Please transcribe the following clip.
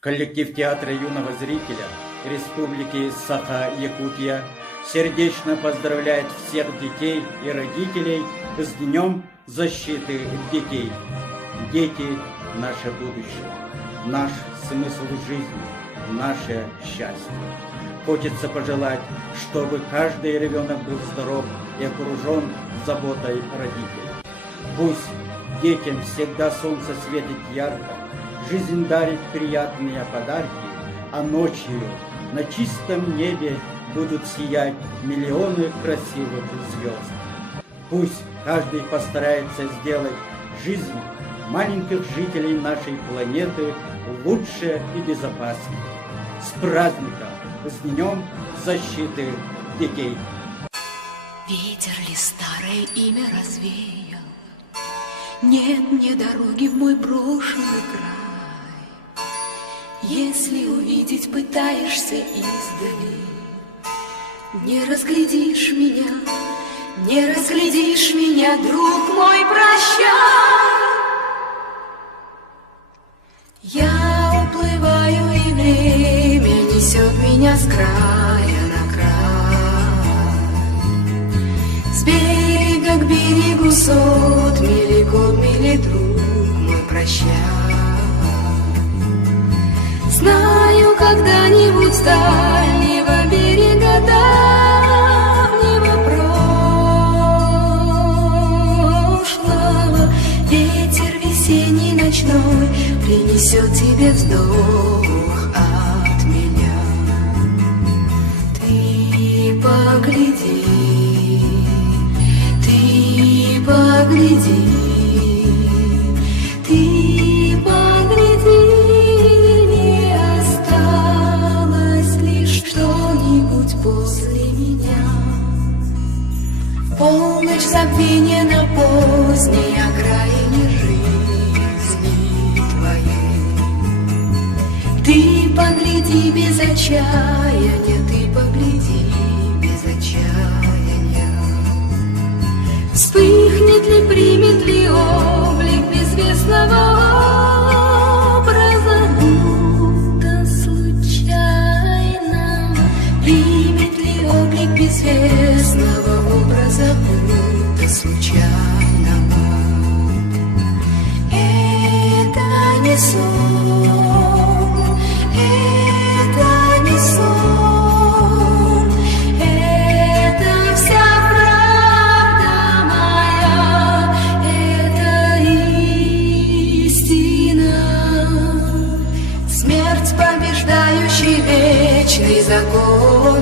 Коллектив театра юного зрителя Республики Саха-Якутия сердечно поздравляет всех детей и родителей с Днем защиты детей. Дети – наше будущее, наш смысл жизни, наше счастье. Хочется пожелать, чтобы каждый ребенок был здоров и окружен заботой родителей. Пусть детям всегда солнце светит ярко, жизнь дарит приятные подарки, а ночью на чистом небе будут сиять миллионы красивых звезд. Пусть каждый постарается сделать жизнь маленьких жителей нашей планеты лучше и безопаснее. С праздником, с Днем защиты детей! Ветер ли старое имя развеял? Нет мне дороги в мой брошенный край. Если увидеть пытаешься издали, не разглядишь меня, не разглядишь меня, друг мой, прощай. Я уплываю, и время несет меня с края на край. С берега к берегу сот мили, год мили, друг мой, прощай. Знаю, когда-нибудь с дальнего берега давнего прошлого ветер весенний ночной принесет тебе вздох от меня. Ты погляди, ты погляди, ты погляди, не осталось лишь что-нибудь после меня. Полночь забвения на поздней окраине жизни твоей. Ты погляди без отчаяния, ты погляди без отчаяния. Вспыхнет ли, примет ли облик безвестного образа, будто случайно? Примет ли облик безвестного образа, будто случайно? Это не сон, это не сон, это вся правда моя, это истина. Смерть, побеждающий вечный закон